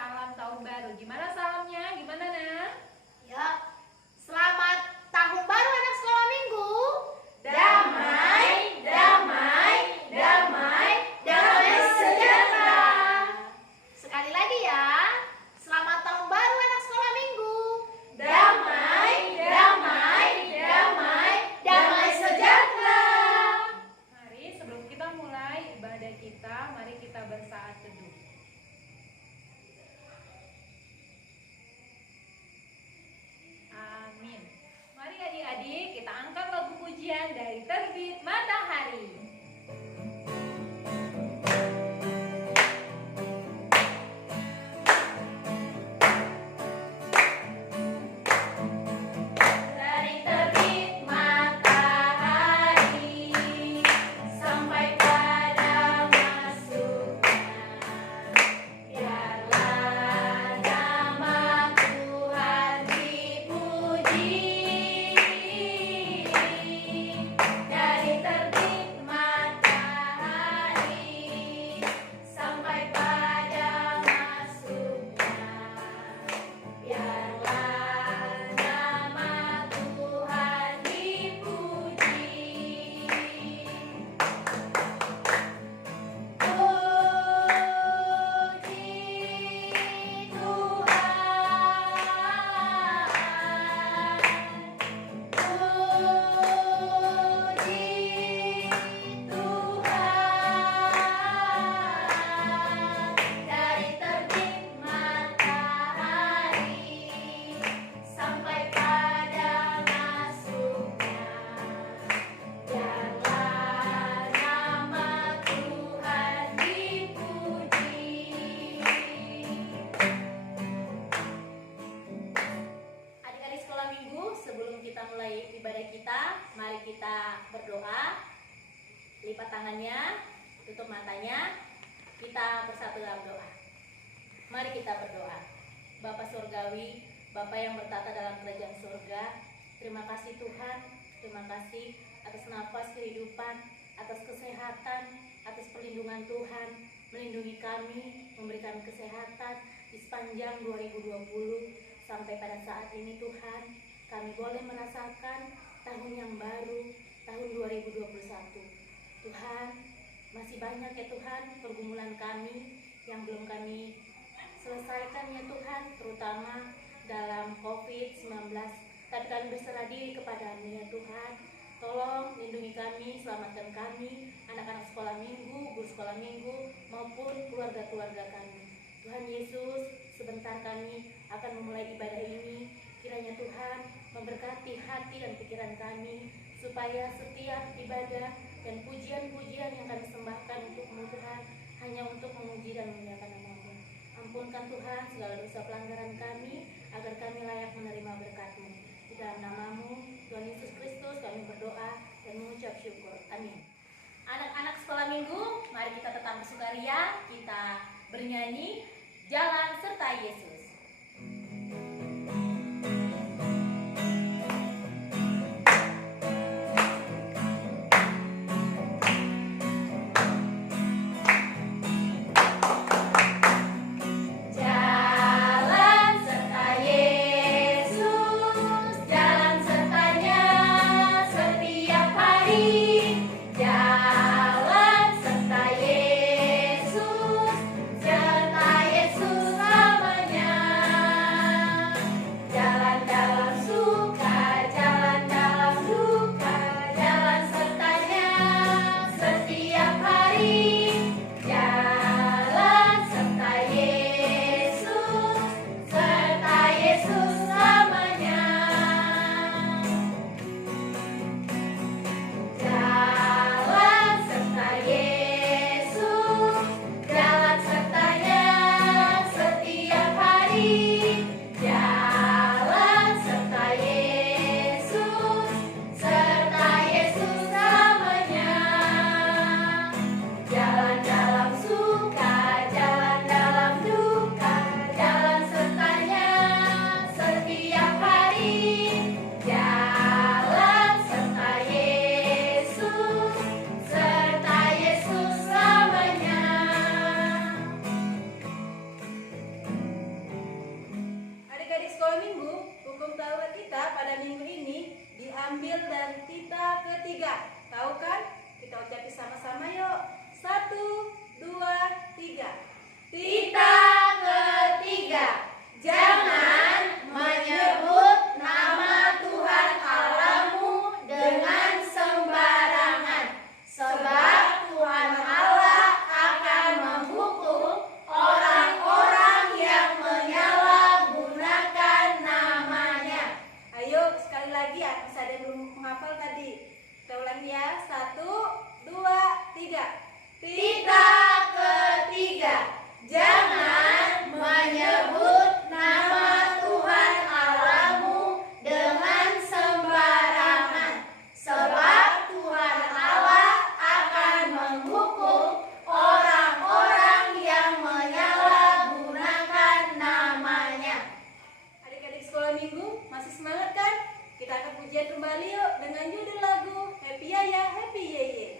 salam tahun baru. Gimana salamnya? Gimana, Nak? Ya, selamat tahun baru anak sekolah minggu. Damai, damai, damai, damai sejahtera. Sekali lagi ya, selamat tahun baru anak sekolah minggu. Damai, damai, damai, damai sejahtera. Mari sebelum kita mulai ibadah kita, mari kita bersaat teduh. Amin. Mari adik-adik kita angkat lagu pujian dari Terbit Matahari. Dari terbit matahari sampai pada masuknya, biarlah nama Tuhan dipuji. Dari terbit matahari sampai pada masuknya, biarlah nama Tuhan dipuji. Dari terbit matahari sampai pada masuknya, biarlah nama Tuhan dipuji. Adik-adik sekolah minggu, sebelum kita mulai ibadah kita, mari kita berdoa. Lipat tangannya, tutup matanya, kita bersatu dalam doa. Mari kita berdoa. Bapa Surgawi, Bapa yang bertata dalam kerajaan surga, terima kasih Tuhan, terima kasih atas nafas kehidupan, atas kesehatan, atas perlindungan Tuhan, melindungi kami, memberikan kesehatan di sepanjang 2020 sampai pada saat ini Tuhan, kami boleh merasakan tahun yang baru, tahun 2021. Tuhan, masih banyak ya Tuhan pergumulan kami yang belum kami selesaikan ya Tuhan, terutama dalam COVID-19. Tapi kami berserah diri kepada-Mu ya Tuhan. Tolong lindungi kami, selamatkan kami, anak-anak sekolah minggu, guru sekolah minggu, maupun keluarga-keluarga kami. Tuhan Yesus, sebentar kami akan memulai ibadah ini. Kiranya Tuhan memberkati hati dan pikiran kami, supaya setiap ibadah dan pujian-pujian yang kami sembahkan untuk-Mu Tuhan, hanya untuk memuji dan memuliakan nama-Mu. Ampunkan Tuhan segala dosa pelanggaran kami, agar kami layak menerima berkat-Mu. Di dalam nama-Mu, Tuhan Yesus Kristus, kami berdoa dan mengucap syukur. Amin. Anak-anak sekolah minggu, mari kita tetap bersukaria, kita bernyanyi Jalan Serta Yesus. Jalan serta Yesus, jalan sertanya setiap hari. Jalan serta Yesus, serta Yesus selamanya. 3. Tahu kan? Kita ucapin sama-sama yuk. 1, 2, 3. Tita ketiga, jangan menyebut nama Tuhan Allahmu dengan sembarangan, sebab Tuhan Allah akan menghukum orang-orang yang menyalahgunakan namanya. Ayo sekali lagi, masih ada yang belum menghafal tadi. Kita ulangi ya. 1, 2, 3. Tita ketiga, jangan menyebut nama Tuhan Allahmu dengan sembarangan, sebab Tuhan Allah akan menghukum orang-orang yang menyalahgunakan namanya. Adik-adik sekolah minggu masih semangat kan? Kita akan pujian kembali yuk dengan judul lagu Happy Yaya Happy Yeye.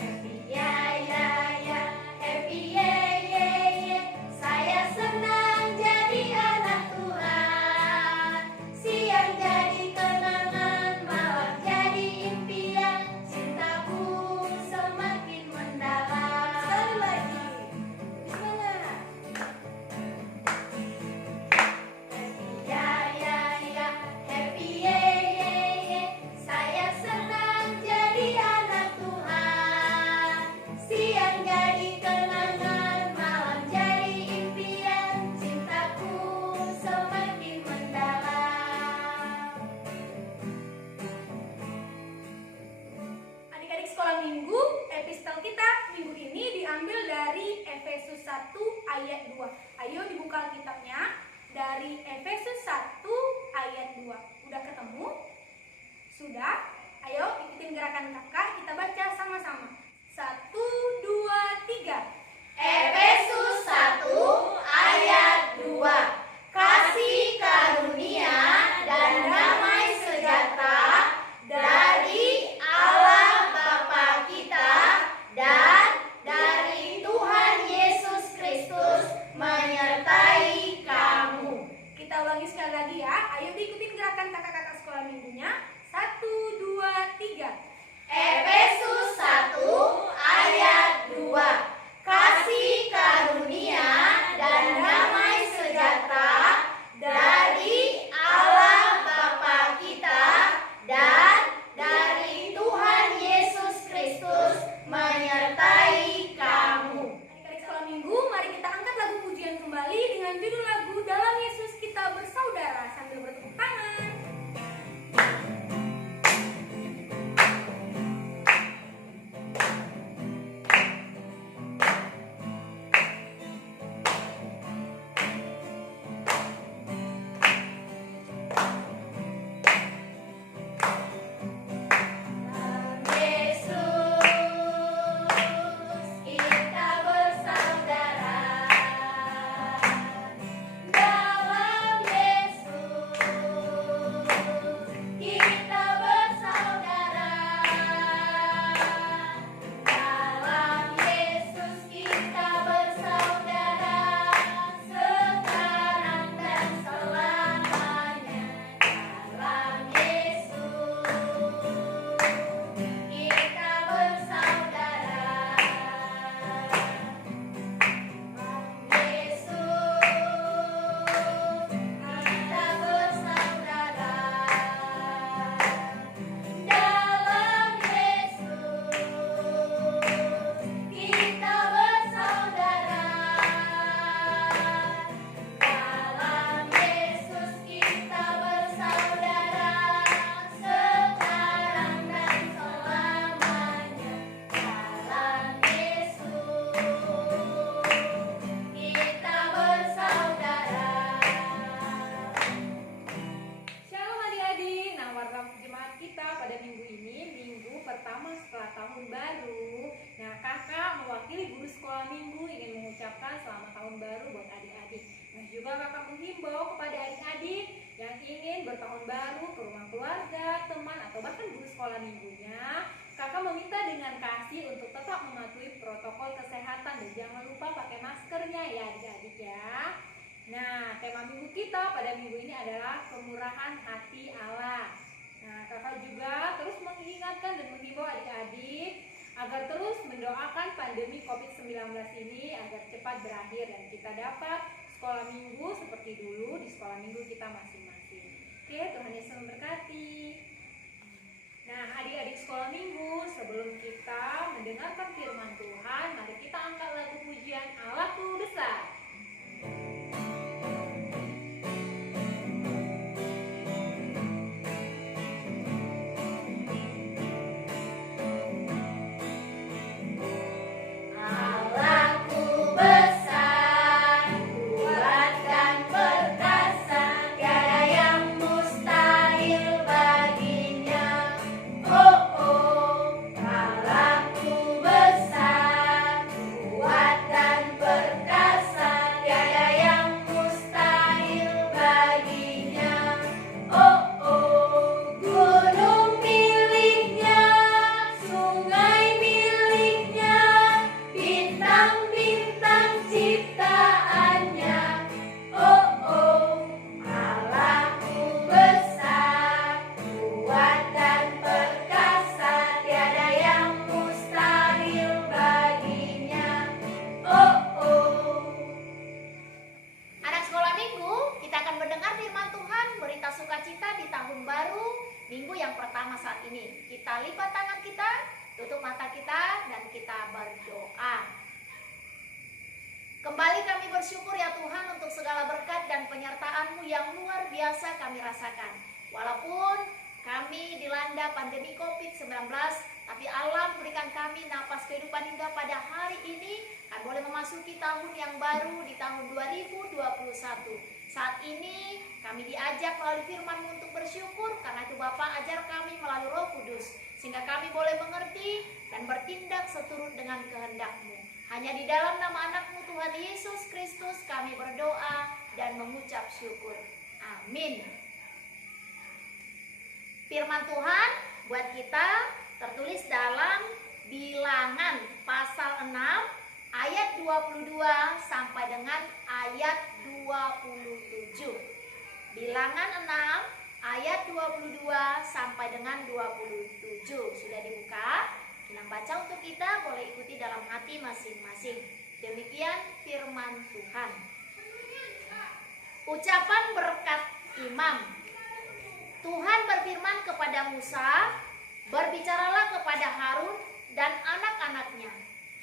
Happy ya ya ya, happy ye ye ye. Saya senang jadi anak Tuhan. Siang jadi kenangan, malam jadi impian. Cintaku semakin mendalam. Sekali lagi. Semangat. Happy ya ya ya, happy ye ye ye. Saya senang jadi anak Tuhan. Siang jadi kenangan, malam jadi impian. Cintaku semakin mendalam. Adik-adik sekolah minggu, epistel kita minggu ini diambil dari Efesus 1 ayat 2. Ayo dibuka kitabnya dari Efesus 1 ayat 2. Udah ketemu? Sudah? Ayo ikutin gerakan kakak, kita baca sama-sama. 1, 2, 3. Efesus 1 ayat 2. Kasih karunia dan damai sejahtera dari Allah Bapa kita dan dari Tuhan Yesus Kristus menyertai kamu. Kita ulangi sekali lagi ya. Ayo diikutin gerakan kakak-kakak sekolah minggunya. 1, 2, 3. Efesus 1 ayat 2. Kasih karunia dan damai sejahtera dari Allah Bapa kita dan dari Tuhan Yesus Kristus menyertai kamu. Adik-adik sekolah minggu, mari kita angkat lagu pujian kembali dengan judul lagu Dalam Yesus Kita Bersaudara sambil bertepuk tangan. Dalam Yesus kita bersaudara. Dalam Yesus kita bersaudara. Dalam Yesus kita bersaudara sekarang dan selamanya. Dalam Yesus kita bersaudara. Dalam Yesus kita bersaudara. Dalam Yesus kita bersaudara. Dalam Yesus kita bersaudara sekarang dan selamanya. Dalam Yesus kita bersaudara. Shalom adik-adik. Nah, warna jemaat kita pada minggu ini, minggu pertama setelah tahun baru. Nah, kakak mewakili guru sekolah minggu ingin mengucapkan selamat tahun baru buat adik-adik. Nah, juga kakak menghimbau kepada adik-adik yang ingin bertahun baru ke rumah keluarga, teman, atau bahkan guru sekolah minggunya. Kakak meminta dengan kasih untuk tetap mematuhi protokol protokol kesehatan dan jangan lupa pakai maskernya ya adik-adik ya. Nah, tema minggu kita pada minggu ini adalah kemurahan hati Allah. Nah, kakak juga terus mengingatkan dan menghimbau adik-adik agar terus mendoakan pandemi COVID-19 ini agar cepat berakhir dan kita dapat sekolah minggu seperti dulu di sekolah minggu kita masing-masing. Oke, Tuhan Yesus memberkati. Nah, adik-adik sekolah minggu, sebelum kita mendengarkan firman Tuhan, mari kita angkat lagu pujian Allahku Besar. Minggu yang pertama saat ini, kita lipat tangan kita, tutup mata kita, dan kita berdoa. Kembali kami bersyukur ya Tuhan untuk segala berkat dan penyertaan-Mu yang luar biasa kami rasakan. Walaupun kami dilanda pandemi COVID-19, tapi Allah berikan kami napas kehidupan hingga pada hari ini, kami boleh memasuki tahun yang baru di tahun 2021. Saat ini kami diajak melalui firman-Mu untuk bersyukur, karena itu Bapa ajar kami melalui Roh Kudus, sehingga kami boleh mengerti dan bertindak seturut dengan kehendak-Mu. Hanya di dalam nama anak-Mu Tuhan Yesus Kristus kami berdoa dan mengucap syukur. Amin. Firman Tuhan buat kita tertulis dalam Bilangan pasal 6 ayat 22 sampai dengan ayat 27. Bilangan 6 ayat 22 sampai dengan 27. Sudah dibuka? Kita baca untuk kita, boleh ikuti dalam hati masing-masing. Demikian firman Tuhan. Ucapan berkat imam. Tuhan berfirman kepada Musa, berbicaralah kepada Harun dan anak-anaknya.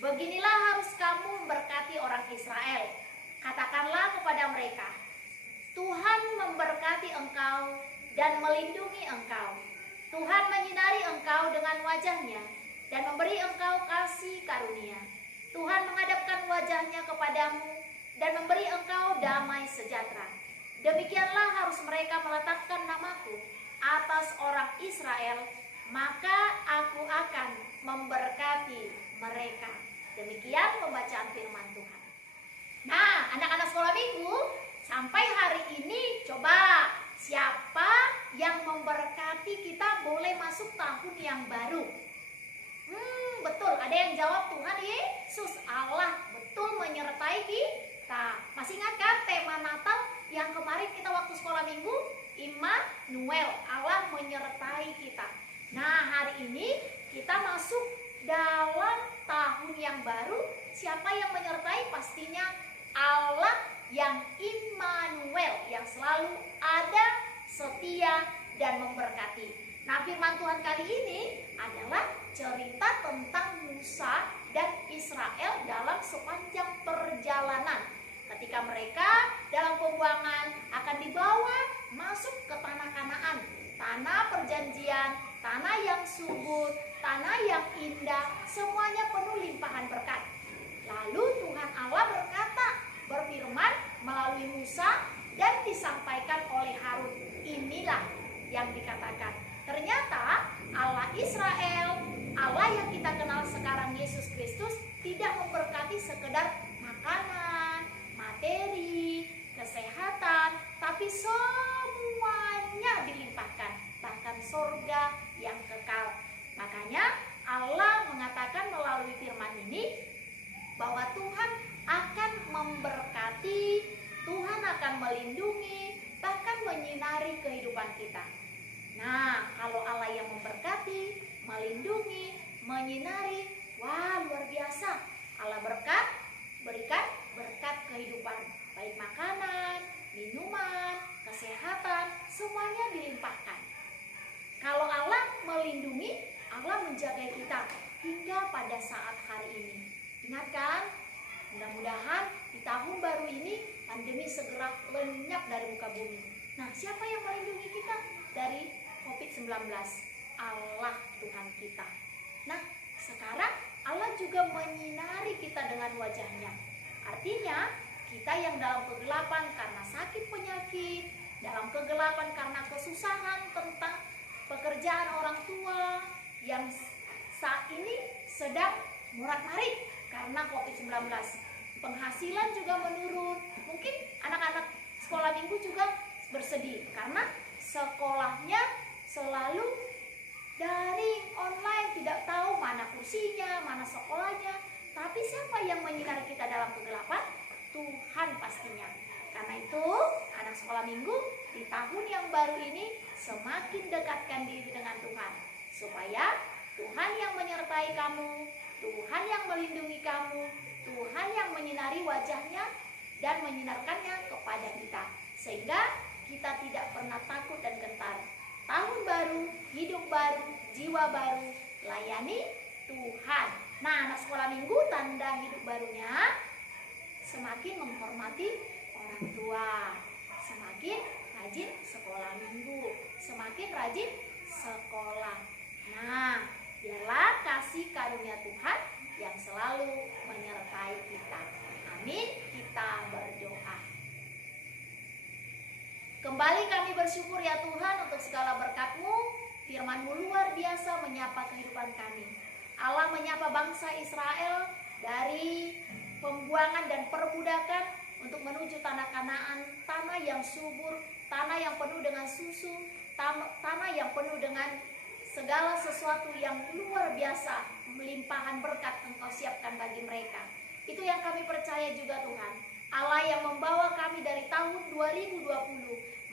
Beginilah harus kamu memberkati orang Israel. Katakanlah kepada mereka, Tuhan memberkati engkau dan melindungi engkau. Tuhan menyinari engkau dengan wajahnya dan memberi engkau kasih karunia. Tuhan menghadapkan wajahnya kepadamu dan memberi engkau damai sejahtera. Demikianlah harus mereka meletakkan namaku atas orang Israel, maka aku akan memberkati mereka. Demikian pembacaan firman Tuhan. Nah, anak-anak sekolah minggu, sampai hari ini coba siapa yang memberkati kita boleh masuk tahun yang baru? Betul, ada yang jawab Tuhan Yesus. Allah betul menyertai kita. Masih ingat kan tema Natal yang kemarin kita waktu sekolah minggu? Immanuel, Allah menyertai kita. Nah, hari ini kita masuk dalam tahun yang baru. Siapa yang menyertai? Pastinya Allah yang Immanuel, yang selalu ada, setia, dan memberkati. Nah, firman Tuhan kali ini adalah cerita tentang Musa dan Israel dalam sepanjang perjalanan. Ketika mereka dalam pembuangan akan dibawa masuk ke tanah Kanaan, tanah perjanjian, tanah yang subur, tanah yang indah, semuanya penuh limpahan berkat. Lalu Tuhan Allah berfirman melalui Musa dan disampaikan oleh Harun. Inilah yang dikatakan. Ternyata Allah Israel, Allah yang kita kenal sekarang Yesus Kristus, tidak memberkati sekedar makanan, materi, kesehatan, tapi semuanya dilimpahkan, bahkan surga yang kekal. Makanya Allah mengatakan melalui firman ini, bahwa Tuhan akan memberkati, Tuhan akan melindungi, bahkan menyinari kehidupan kita. Nah, kalau Allah yang memberkati, melindungi, menyinari, wah luar biasa. Allah berikan berkat kehidupan, baik makanan, minuman, kesehatan, semuanya dilimpahkan. Kalau Allah melindungi, Allah menjaga kita hingga pada saat hari ini. Ingat kan? Mudah-mudahan di tahun baru ini pandemi segera lenyap dari muka bumi. Nah, siapa yang melindungi kita dari COVID-19? Allah Tuhan kita. Nah, sekarang Allah juga menyinari kita dengan wajahnya. Artinya, kita yang dalam kegelapan karena sakit penyakit, dalam kegelapan karena kesusahan tentang pekerjaan orang tua, yang saat ini sedang morat-marit karena COVID-19. Penghasilan juga menurun. Mungkin anak-anak sekolah minggu juga bersedih karena sekolahnya selalu daring, online, tidak tahu mana kursinya, mana sekolahnya. Tapi siapa yang menyinari kita dalam kegelapan? Tuhan pastinya. Karena itu, anak sekolah minggu di tahun yang baru ini semakin dekatkan diri dengan Tuhan, supaya Tuhan yang menyertai kamu, Tuhan yang melindungi kamu, Tuhan yang menyinari wajahnya dan menyinarkannya kepada kita, sehingga kita tidak pernah takut dan gentar. Tahun baru, hidup baru, jiwa baru, layani Tuhan. Nah, anak sekolah minggu, tanda hidup barunya semakin menghormati orang tua, semakin rajin sekolah minggu, semakin rajin sekolah. Nah, biarlah kasih karunia Tuhan yang selalu menyertai kita. Amin. Kita berdoa. Kembali kami bersyukur ya Tuhan untuk segala berkat-Mu. Firman-Mu luar biasa menyapa kehidupan kami. Allah menyapa bangsa Israel dari pembuangan dan perbudakan untuk menuju tanah Kanaan, tanah yang subur, tanah yang penuh dengan susu, tanah yang penuh dengan segala sesuatu yang luar biasa, melimpahan berkat Engkau siapkan bagi mereka. Itu yang kami percaya juga Tuhan. Allah yang membawa kami dari tahun 2020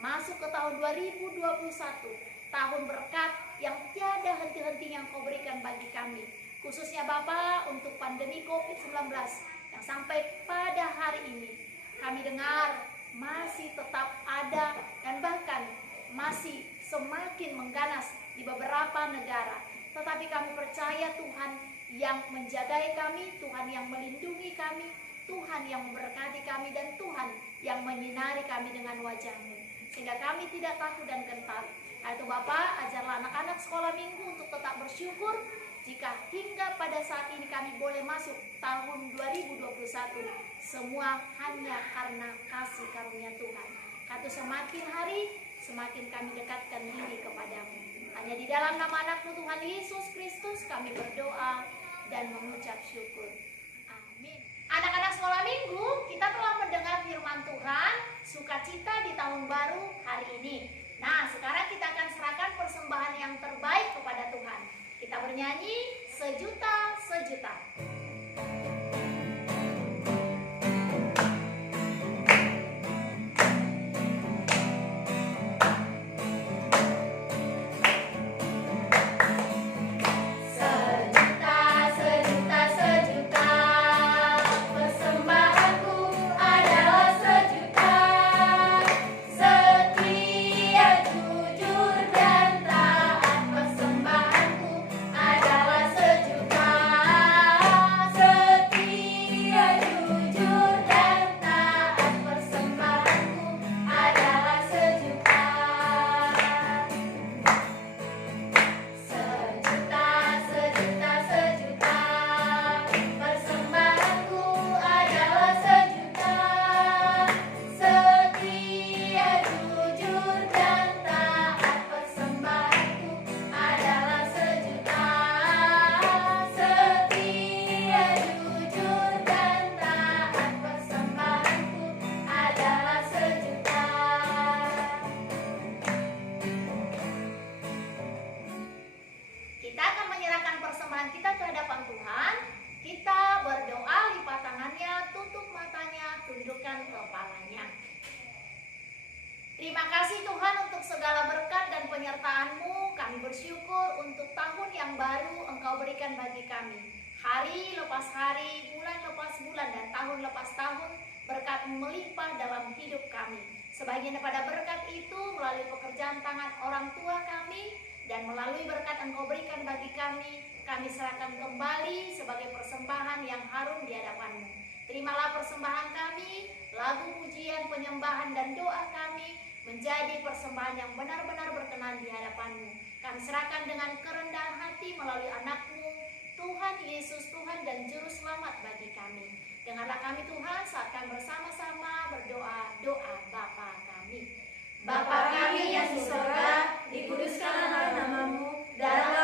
masuk ke tahun 2021, tahun berkat yang tiada henti-henti yang Kau berikan bagi kami. Khususnya Bapa untuk pandemi COVID-19 yang sampai pada hari ini kami dengar masih tetap ada dan bahkan masih semakin mengganas di beberapa negara. Tetapi kami percaya Tuhan yang menjagai kami, Tuhan yang melindungi kami, Tuhan yang memberkati kami, dan Tuhan yang menyinari kami dengan wajah-Mu, sehingga kami tidak takut dan gentar. Itu Bapak, ajarlah anak-anak sekolah minggu untuk tetap bersyukur jika hingga pada saat ini kami boleh masuk tahun 2021, semua hanya karena kasih karunia Tuhan. Kata semakin hari, semakin kami dekatkan diri kepada-Mu. Hanya di dalam nama anak-Mu Tuhan Yesus Kristus kami berdoa dan mengucap syukur. Amin. Anak-anak sekolah minggu, kita telah mendengar firman Tuhan, sukacita di tahun baru hari ini. Nah, sekarang kita akan serahkan persembahan yang terbaik kepada Tuhan. Kita bernyanyi sejuta sejuta. Sejuta bersyukur untuk tahun yang baru Engkau berikan bagi kami. Hari lepas hari, bulan lepas bulan, dan tahun lepas tahun, berkat melimpah dalam hidup kami. Sebagian daripada berkat itu melalui pekerjaan tangan orang tua kami, dan melalui berkat Engkau berikan bagi kami serahkan kembali sebagai persembahan yang harum di hadapan-Mu. Terimalah persembahan kami, lagu pujian, penyembahan, dan doa kami menjadi persembahan yang benar-benar berkenan di hadapan-Mu. Kami serahkan dengan kerendahan hati melalui anak-Mu, Tuhan Yesus, Tuhan dan Juru Selamat bagi kami. Dengarlah kami Tuhan saat kami bersama-sama berdoa, doa Bapa kami. Bapa kami yang di surga, dikuduskanlah namamu, datanglah